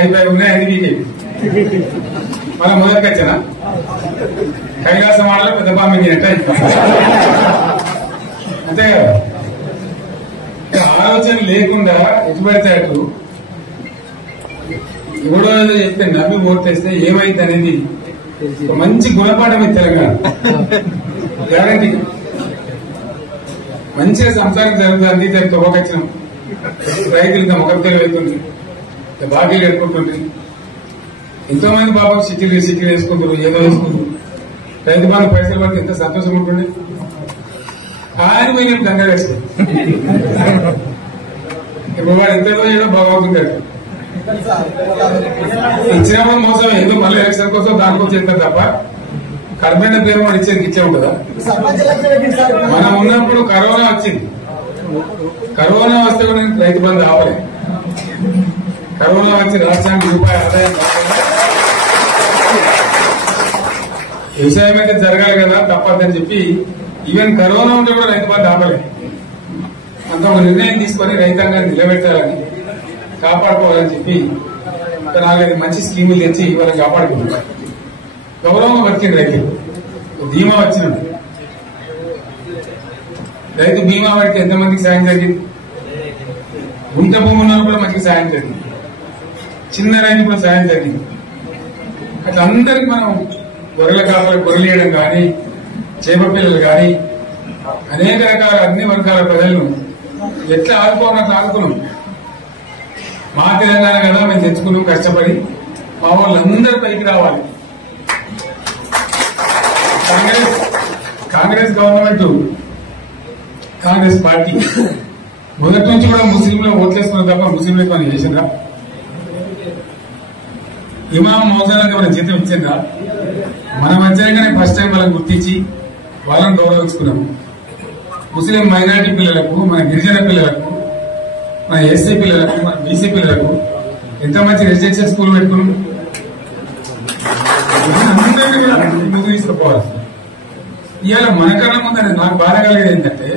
అయిపోయి ఉన్నాయి అన్ని బీజేపీ మన మొదటికి వచ్చానా కైలాసం ఆడలో పెద్ద పామించినట్టు అంతే కదా. ఆలోచన లేకుండా ఎటు పెడితే అటు ఎవడో చెప్తే నవ్వి ఓటేస్తే ఏమైంది అనేది మంచి గుణపాఠం ఇది తెలంగాణ గ్యారంటీ. మంచిగా సంసారం జరుగుతుంది. దానికి తొవ్వకొచ్చినాం రైతులు ఇంత మొగ తెలివైతుంది బాకీలు కట్టుకుంటుంది. ఎంతో మంది పాపం సిటీలు వేసుకుంటారు ఏదో వేసుకుంటారు. రైతు బంధు పైసలు పడితే ఎంత సంతోషం ఉంటుంది. ఆయన పోయి నేను కంగారు వేస్తాను ఇప్పుడు వాడు ఎంత ఏదో బాగవుతుంటాడు. ఇచ్చినప్పుడు మోసం ఏదో మళ్ళీ ఎలక్షన్ కోసం దానికోసం చేస్తారు తప్ప కర్మైన పేరు వాడు ఇచ్చేది ఇచ్చే ఉంటుందా. మనం ఉన్నప్పుడు కరోనా వచ్చింది. కరోనా వస్తే కూడా నేను రైతు బంధు ఆపలేదు. కరోనా వచ్చి రాష్ట్రానికి రూపాయి ఆదాయం వ్యవసాయం అయితే జరగాలి కదా తప్పదని చెప్పి ఈవెన్ కరోనా ఉంటే కూడా రైతు బంధు ఆపలేదు. అంత ఒక నిర్ణయం తీసుకొని రైతాంగాన్ని నిలబెట్టాలని కాపాడుకోవాలని చెప్పి 4-5 మంచి స్కీములు తెచ్చి వాళ్ళని కాపాడుకుంటున్నారు. గౌరవంగా బతికింది రైతు. బీమా వచ్చినట్టు రైతు బీమా వాడికి ఎంతమందికి సాయం జరిగింది. గుంట భూమి ఉన్న కూడా మంచిగా సాయం జరిగింది. చిన్న రైతు కూడా సాయం జరిగింది. అట్లా అందరికి మనం గొర్రెల కాపలకు గొర్రెలేయడం కానీ చేప పిల్లలు కానీ అనేక రకాల అన్ని వర్గాల ప్రజలను ఎట్లా ఆదుకోవాలని ఆదుకున్నాం. మా తెలంగాణ కదా మేము తెచ్చుకున్నాం కష్టపడి. మా వాళ్ళందరూ పైకి రావాలి. కాంగ్రెస్ గవర్నమెంట్ కాంగ్రెస్ పార్టీ మొదటి నుంచి కూడా ముస్లింలు ఓట్లేసుకున్న తప్ప ముస్లింలకు మనం చేసిందా? ఇమాం మౌజాలకు మనం జీతం ఇచ్చిందా? మన మధ్యలోనే ఫస్ట్ టైం వాళ్ళని గుర్తించి వాళ్ళని గౌరవించుకున్నాం. ముస్లిం మైనారిటీ పిల్లలకు, మన గిరిజన పిల్లలకు, మన ఎస్సీ పిల్లలకు, మన బీసీ పిల్లలకు ఎంత మంచి రెసిడెన్షియల్ స్కూల్ పెట్టుకున్నాం. అందరినీ కూడా ముందు తీసుకుపోవాలి. ఇవాళ మనకన్నా ముందని నాకు బాధ కలిగేది ఏంటంటే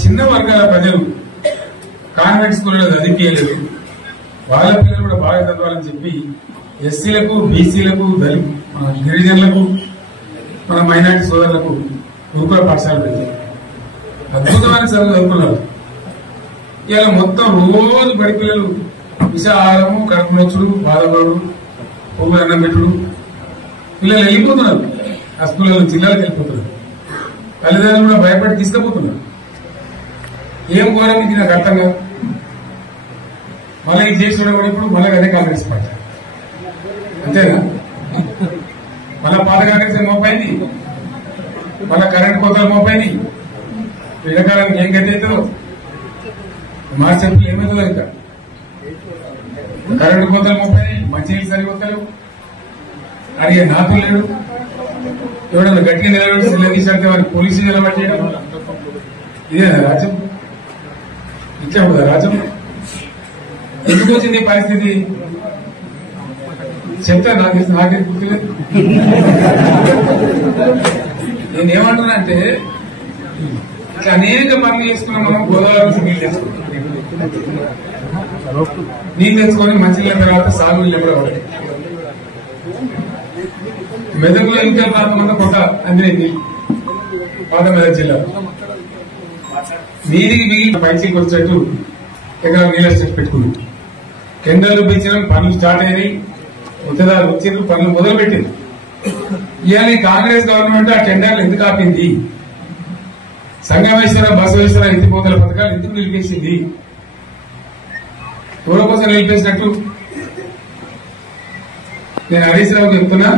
చిన్న వర్గాల ప్రజలు కాన్వెంట్ స్కూల్లో చదివించలేదు. వాళ్ళ పిల్లలు కూడా బాగా చదవాలని చెప్పి ఎస్సీలకు, బీసీలకు, గిరిజనులకు, మన మైనార్టీ సోదరులకు గురుకుల పాఠశాల పెట్టారు. అద్భుతమైన చదువు చదువుకున్నారు. ఇవాళ మొత్తం రోజు బడి పిల్లలు విషాహారము, కడుపు నొచ్చుడు, బాధపడు, పువ్వులు అన్నం పెట్టుడు. పిల్లలు వెళ్ళిపోతున్నారు. ఆ స్కూళ్ళలో జిల్లాలకు వెళ్ళిపోతున్నారు. తల్లిదండ్రులు కూడా భయపడి తీసుకుపోతున్నారు. ఏం ఘోరం ఇది నాకు అర్థం కాదు. మళ్ళీ ఇది చేసి కూడా ఇప్పుడు మళ్ళీ అదే కాంగ్రెస్ పార్టీ అంతేనా? మళ్ళా పాత కాంగ్రెస్ మోపైంది, మళ్ళా కరెంట్ కోతలు మోపైంది. ఎండాకాలానికి ఏం గతి అవుతుందో మార్చి ఏప్రిల్ ఏమవుతుందో ఇంకా కరెంటు కోతలు మోపైంది. మంచినీళ్ళు సరిపోతలేవు. అడిగే నాతో లేడు. ఎవడన్నా గట్టిగా నిలబడి నిలదీసంటే వారికి పోలీసులు నిలబట్టేయడం. ఇదేనా రాజ్యం? ఇట్లా ఉందా రాజ్యం? ఎందుకు వచ్చింది ఈ పరిస్థితి చెప్తా. నాకే గుర్తులేదు. నేనేమంటున్నా అంటే ఇట్లా అనేక పనులు చేసుకున్నాం. మనం గోదావరి నుంచి నీళ్ళు తెచ్చుకున్నాం. నీళ్ళు తెచ్చుకొని మంచినీళ్ళ తర్వాత సాగు నీళ్ళు కూడా ఉంటాయి. మెదకులో ఇంకా ప్రాంతం కొత్త అందిన నీళ్ళు పాత మెదక్ జిల్లా నీటికి మిగిలిన పైసీకి వచ్చేట్టు ఎకరాలు నీళ్ళ స్టెప్ పెట్టుకున్నాం. టెండర్లు పెంచడం, పనులు స్టార్ట్ అయినాయి. ఉత్తదాలు వచ్చారు, పనులు మొదలు పెట్టింది. ఇవాళ కాంగ్రెస్ గవర్నమెంట్ ఆ టెండర్లు ఎందుకు ఆపింది? సంగమేశ్వర, బసవేశ్వర ఎత్తిపోతల పథకాలు ఎందుకు నిలిపేసింది? ఎవరో కోసం నిలిపేసినట్టు నేను హరీష్ రావు చెప్తున్నా.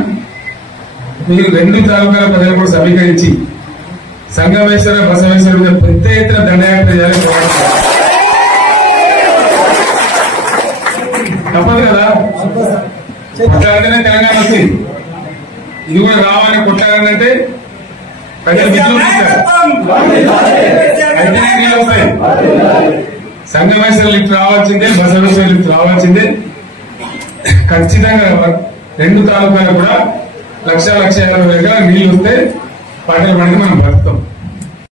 మీరు 2 తాలూకాల ప్రజలు కూడా సమీకరించి సంగమేశ్వర, బసవేశ్వర మీద పెద్ద ఎత్తున దండయాత్ర చేయాలని తప్పదు కదా. కొట్టాలంటేనే తెలంగాణ వచ్చింది. ఇది కూడా రావాలని కొట్టాలంటే ప్రజలు విజృంభిస్తారు. అయితేనే నీళ్ళు వస్తాయి. సంగమేశ్వర లిఫ్ట్ రావాల్సిందే, బసవేశ్వర లిఫ్ట్ రావాల్సిందే. ఖచ్చితంగా 2 తాలూకాలు కూడా 1,50,000 నీళ్లు వస్తే పంటలు పండి మనం బతుకుతాం.